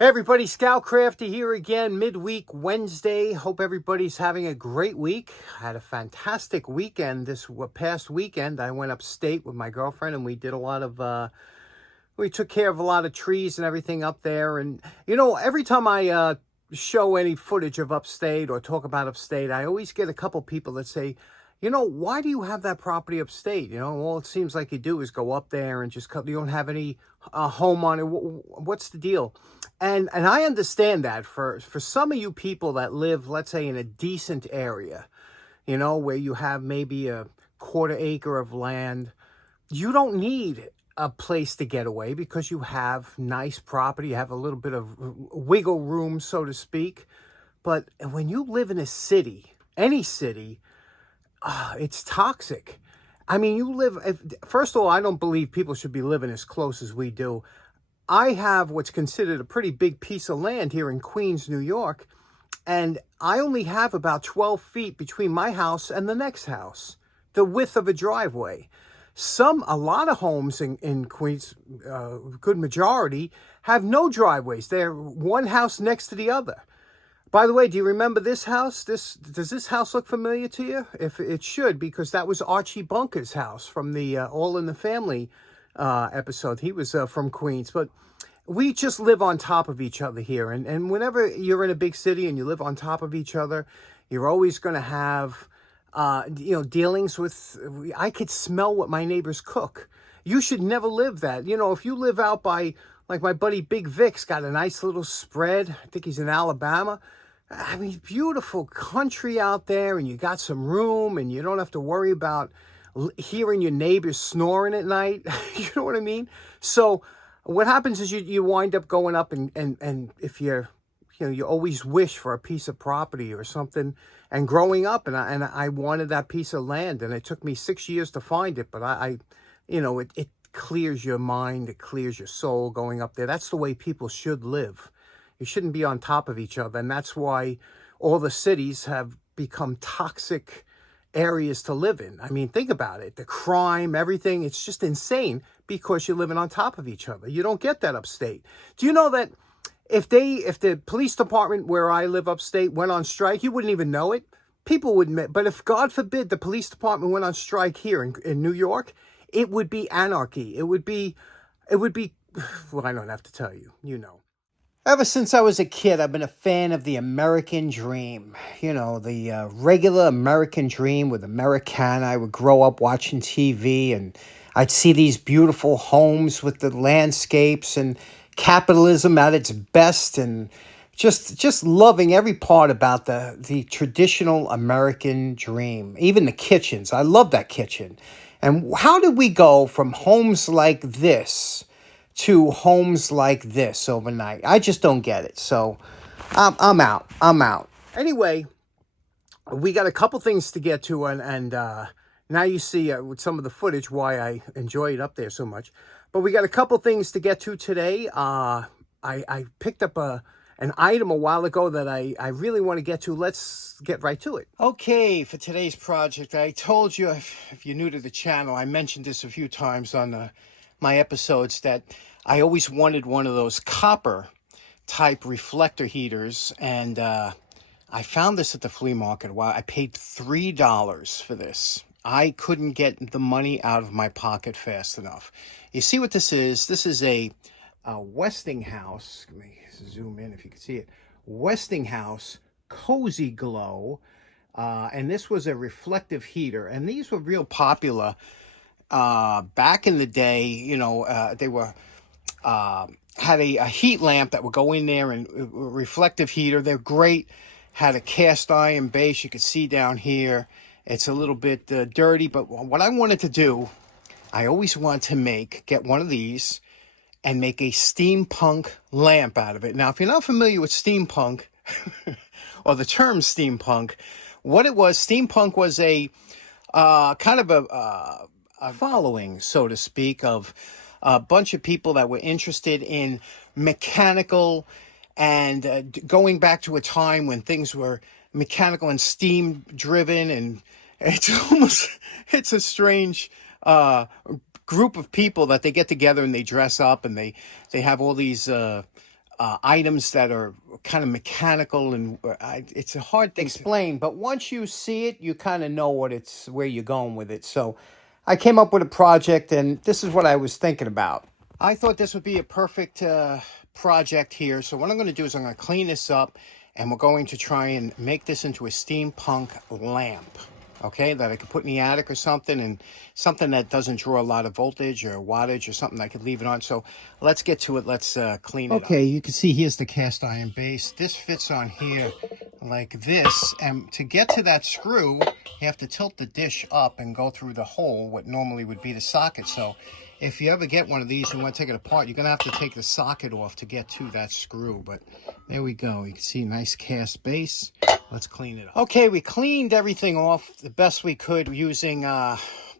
Hey everybody, Scoutcrafty here again, midweek Wednesday. Hope everybody's having a great week. I had a fantastic weekend this past weekend. I went upstate with my girlfriend and we did a lot of, we took care of a lot of trees and everything up there. And, you know, every time I show any footage of upstate or talk about upstate, I always get a couple people that say, you know, why do you have that property upstate? You know, all it seems like you do is go up there and just you don't have any home on it. What's the deal? And I understand that for some of you people that live, let's say, in a decent area, you know, where you have maybe a quarter acre of land, you don't need a place to get away because you have nice property, you have a little bit of wiggle room, so to speak. But when you live in a city, any city, it's toxic. I mean, first of all, I don't believe people should be living as close as we do. I have what's considered a pretty big piece of land here in Queens, New York, and I only have about 12 feet between my house and the next house, the width of a driveway. A lot of homes in Queens, good majority, have no driveways. They're one house next to the other. By the way, do you remember this house? Does this house look familiar to you? If it should, because that was Archie Bunker's house from the All in the Family episode. He was from Queens, but we just live on top of each other here. And whenever you're in a big city and you live on top of each other, you're always going to have, dealings with, I could smell what my neighbors cook. You should never live that. You know, if you live out by, like my buddy Big Vic's got a nice little spread. I think he's in Alabama. I mean, beautiful country out there, and you got some room, and you don't have to worry about hearing your neighbors snoring at night. You know what I mean? So what happens is you wind up going up and if you always wish for a piece of property or something. And growing up, and I wanted that piece of land, and it took me 6 years to find it. But it clears your mind, it clears your soul going up there. That's the way people should live. You shouldn't be on top of each other, and that's why all the cities have become toxic areas to live in. I mean, think about it. The crime, everything, it's just insane because you're living on top of each other. You don't get that upstate. Do you know that if the police department where I live upstate went on strike, you wouldn't even know it? People would admit, but if God forbid the police department went on strike here in New York, it would be anarchy. It would be, well, I don't have to tell you, you know. Ever since I was a kid, I've been a fan of the American dream. You know, the regular American dream with Americana. I would grow up watching TV and I'd see these beautiful homes with the landscapes and capitalism at its best, and just loving every part about the traditional American dream. Even the kitchens. I love that kitchen. And how did we go from homes like this to homes like this overnight? I just don't get it. So I'm out. Anyway, we got a couple things to get to, and now you see with some of the footage why I enjoy it up there so much. But we got a couple things to get to today. I picked up an item a while ago that I really want to get to. Let's get right to it. Okay, for today's project, I told you, if you're new to the channel, I mentioned this a few times on my episodes, that I always wanted one of those copper type reflector heaters, and I found this at the flea market. Wow, I paid $3 for this. I couldn't get the money out of my pocket fast enough. You see what this is? This is a Westinghouse. Let me zoom in if you can see it. Westinghouse Cozy Glow. And this was a reflective heater. And these were real popular back in the day. You know, they were had a heat lamp that would go in there, and a reflective heater. They're great. Had a cast iron base. You could see down here. It's a little bit dirty, but what I wanted to do, I always wanted to get one of these and make a steampunk lamp out of it. Now, if you're not familiar with steampunk, or the term steampunk, what it was, steampunk was a kind of a following, so to speak, of a bunch of people that were interested in mechanical and going back to a time when things were mechanical and steam driven, and it's a strange group of people that they get together and they dress up and they have all these items that are kind of mechanical, and it's a hard thing to explain, but once you see it, you kind of know where you're going with it. So I came up with a project, and this is what I was thinking about. I thought this would be a perfect project here. So what I'm going to do is I'm going to clean this up, and we're going to try and make this into a steampunk lamp. Okay, that I could put in the attic or something, and something that doesn't draw a lot of voltage or wattage or something I could leave it on. So let's get to it. Let's clean it up. Okay, you can see here's the cast iron base. This fits on here like this, and to get to that screw, you have to tilt the dish up and go through the hole, what normally would be the socket. So if you ever get one of these and want to take it apart, you're going to have to take the socket off to get to that screw. But there we go. You can see nice cast base. Let's clean it up. Okay, we cleaned everything off the best we could using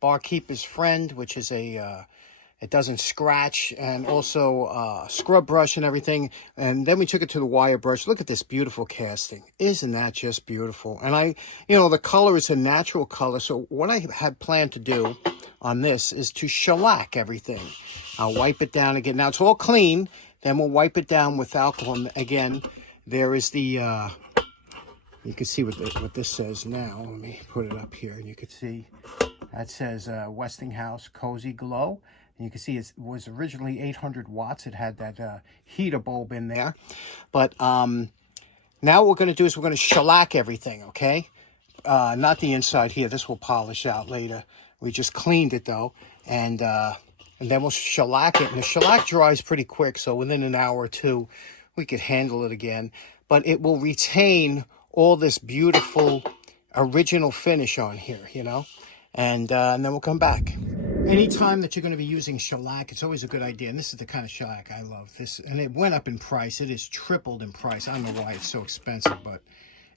Barkeeper's Friend, which is it doesn't scratch, and also scrub brush and everything. And then we took it to the wire brush. Look at this beautiful casting. Isn't that just beautiful? And the color is a natural color. So what I had planned to do on this is to shellac everything. I'll wipe it down again. Now it's all clean. Then we'll wipe it down with alcohol. And again, there is the... you can see what this says now. Let me put it up here, and you can see that says Westinghouse Cozy Glow. And you can see it was originally 800 watts. It had that heater bulb in there. But now what we're going to do is we're going to shellac everything, okay? Not the inside here. This will polish out later. We just cleaned it, though. And then we'll shellac it. And the shellac dries pretty quick, so within an hour or two, we could handle it again. But it will retain all this beautiful original finish on here, and then we'll come back. Anytime that you're going to be using shellac, it's always a good idea. And this is the kind of shellac I love. This, and it went up in price. It is tripled in price. I don't know why it's so expensive, but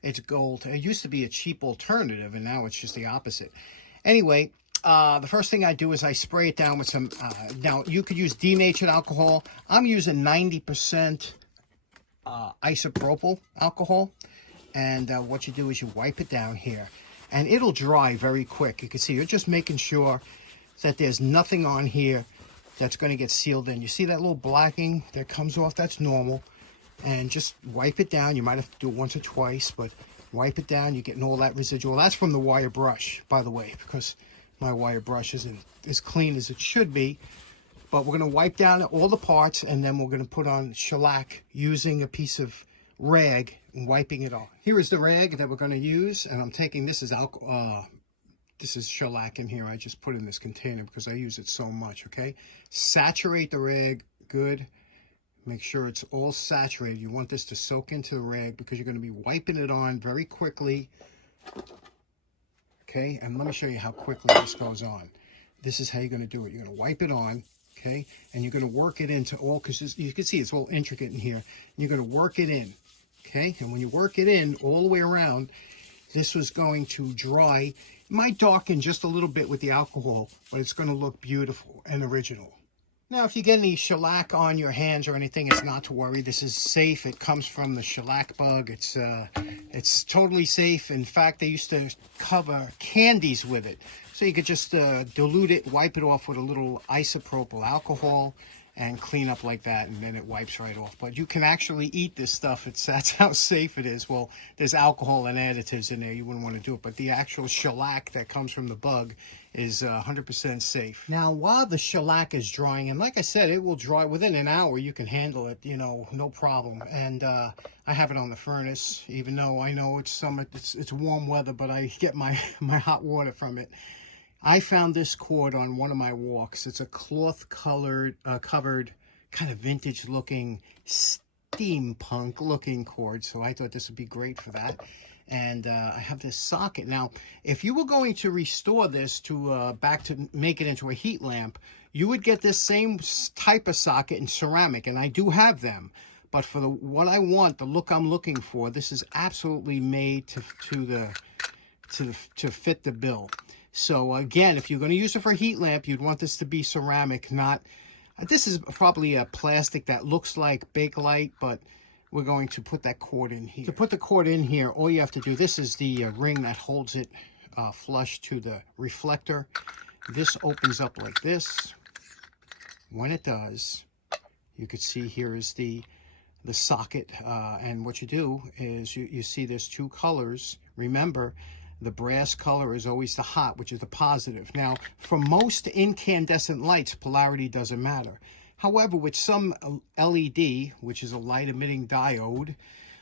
it's gold. It used to be a cheap alternative, and now it's just the opposite. Anyway, the first thing I do is I spray it down with some, now you could use denatured alcohol. I'm using 90% isopropyl alcohol. And what you do is you wipe it down here, and it'll dry very quick. You can see you're just making sure that there's nothing on here that's going to get sealed in. You see that little blacking that comes off? That's normal. And just wipe it down. You might have to do it once or twice, but wipe it down. You're getting all that residual. That's from the wire brush, by the way, because my wire brush isn't as clean as it should be. But we're going to wipe down all the parts, and then we're going to put on shellac using a piece of rag and wiping it off. Here is the rag that we're going to use, and I'm taking, this is shellac in here. I just put in this container because I use it so much, okay? Saturate the rag good. Make sure it's all saturated. You want this to soak into the rag because you're going to be wiping it on very quickly. Okay, and let me show you how quickly this goes on. This is how you're going to do it. You're going to wipe it on, okay? And you're going to work it into all, because you can see it's all intricate in here. You're going to work it in, okay? And when you work it in all the way around, this was going to dry. It might darken just a little bit with the alcohol, but it's going to look beautiful and original. Now, if you get any shellac on your hands or anything, it's not to worry. This is safe. It comes from the shellac bug. It's totally safe. In fact, they used to cover candies with it. So you could just dilute it, wipe it off with a little isopropyl alcohol, and clean up like that, and then it wipes right off. But you can actually eat this stuff. That's how safe it is. Well, there's alcohol and additives in there. You wouldn't want to do it. But the actual shellac that comes from the bug is 100% safe. Now, while the shellac is drying, and like I said, it will dry within an hour. You can handle it, no problem. And I have it on the furnace, even though I know it's summer, it's warm weather, but I get my hot water from it. I found this cord on one of my walks. It's a cloth covered kind of vintage looking steampunk looking cord. So I thought this would be great for that. And I have this socket. Now, if you were going to restore this to back to make it into a heat lamp, you would get this same type of socket in ceramic, and I do have them. But for what I want, the look I'm looking for, this is absolutely made to fit the bill. So again, if you're going to use it for a heat lamp, you'd want this to be ceramic, not. This is probably a plastic that looks like Bakelite, but we're going to put that cord in here. To put the cord in here, all you have to do, this is the ring that holds it flush to the reflector. This opens up like this. When it does, you can see here is the the socket. And what you do is you see there's two colors. Remember, the brass color is always the hot, which is the positive. Now, for most incandescent lights, polarity doesn't matter. However, with some LED, which is a light emitting diode,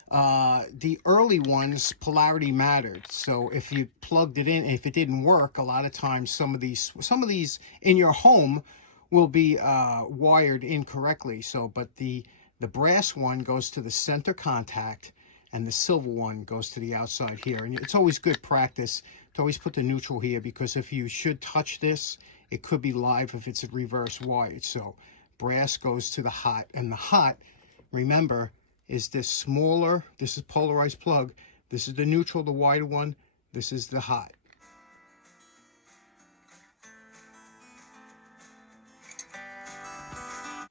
the early ones, polarity mattered. So if you plugged it in, if it didn't work, a lot of times some of these in your home will be wired incorrectly. So, but the brass one goes to the center contact, and the silver one goes to the outside here. And it's always good practice to always put the neutral here, because if you should touch this, it could be live if it's reverse wired. So brass goes to the hot, and the hot, remember, is this smaller, this is polarized plug, this is the neutral, the wider one, this is the hot.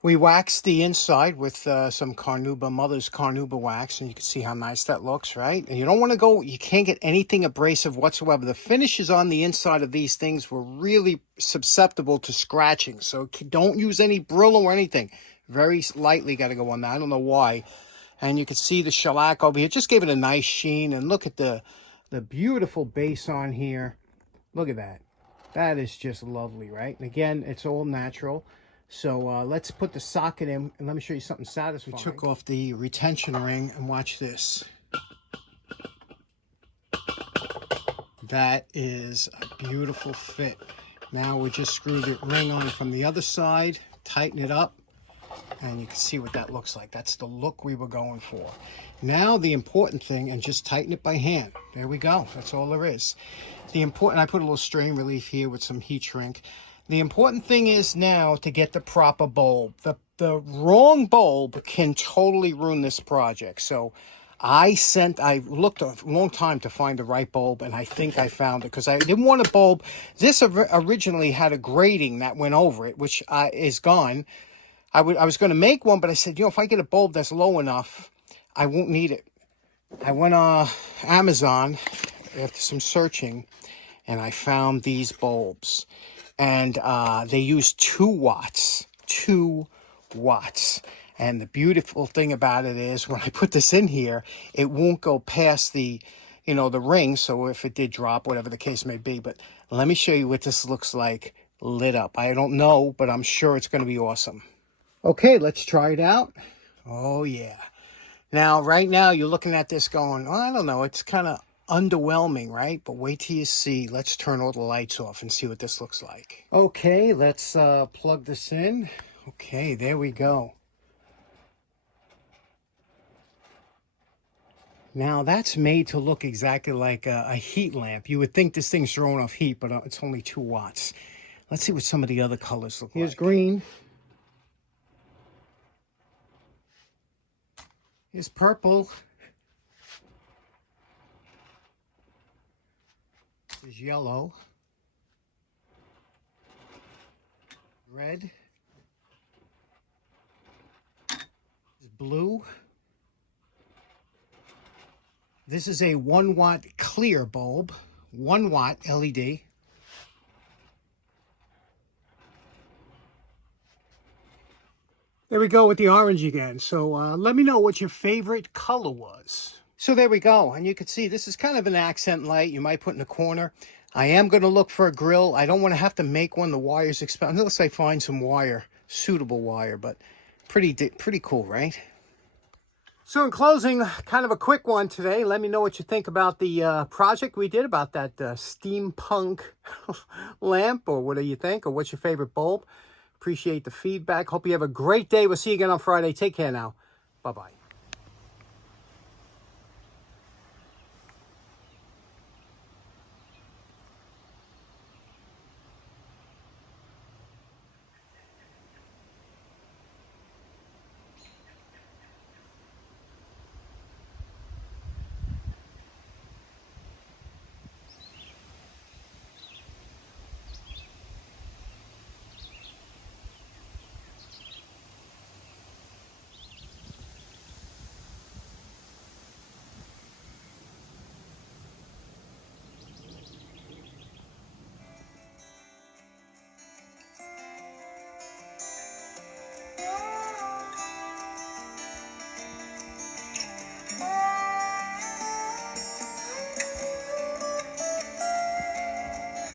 We waxed the inside with some Carnauba, Mother's Carnauba wax, and you can see how nice that looks, right? And you don't want to go, you can't get anything abrasive whatsoever. The finishes on the inside of these things were really susceptible to scratching, so don't use any Brillo or anything. Very lightly got to go on that. I don't know why. And you can see the shellac over here. Just gave it a nice sheen, and look at the beautiful base on here. Look at that. That is just lovely, right? And again, it's all natural. So let's put the socket in, and let me show you something satisfying. We took off the retention ring, and watch this. That is a beautiful fit. Now we just screw the ring on from the other side, tighten it up, and you can see what that looks like. That's the look we were going for. Now the important thing, and just tighten it by hand. There we go. That's all there is. I put a little strain relief here with some heat shrink. The important thing is now to get the proper bulb. The wrong bulb can totally ruin this project. So I looked a long time to find the right bulb, and I think I found it, because I didn't want a bulb. This originally had a grating that went over it, which is gone. I was going to make one, but I said, if I get a bulb that's low enough, I won't need it. I went on Amazon after some searching, and I found these bulbs. And they use 2 watts. 2 watts. And the beautiful thing about it is, when I put this in here, it won't go past the, the ring. So if it did drop, whatever the case may be. But let me show you what this looks like lit up. I don't know, but I'm sure it's going to be awesome. Okay, let's try it out. Oh, yeah. Now, right now, you're looking at this going, I don't know, it's kind of underwhelming, right? But wait till you see. Let's turn all the lights off and see what this looks like. Okay, let's plug this in. Okay, there we go. Now, that's made to look exactly like a heat lamp. You would think this thing's throwing off heat, but it's only 2 watts. Let's see what some of the other colors look like. Here's green. Here's purple. Here's yellow. Red. Here's blue. This is a 1 watt clear bulb. 1 watt LED. There we go with the orange again. So let me know what your favorite color was. So there we go. And you can see this is kind of an accent light you might put in the corner. I am going to look for a grill. I don't want to have to make one. The wire's expensive unless I find some wire, suitable wire, but pretty cool, right? So in closing, kind of a quick one today. Let me know what you think about the project we did, about that steampunk lamp, or what do you think, or what's your favorite bulb? Appreciate the feedback. Hope you have a great day. We'll see you again on Friday. Take care now. Bye-bye.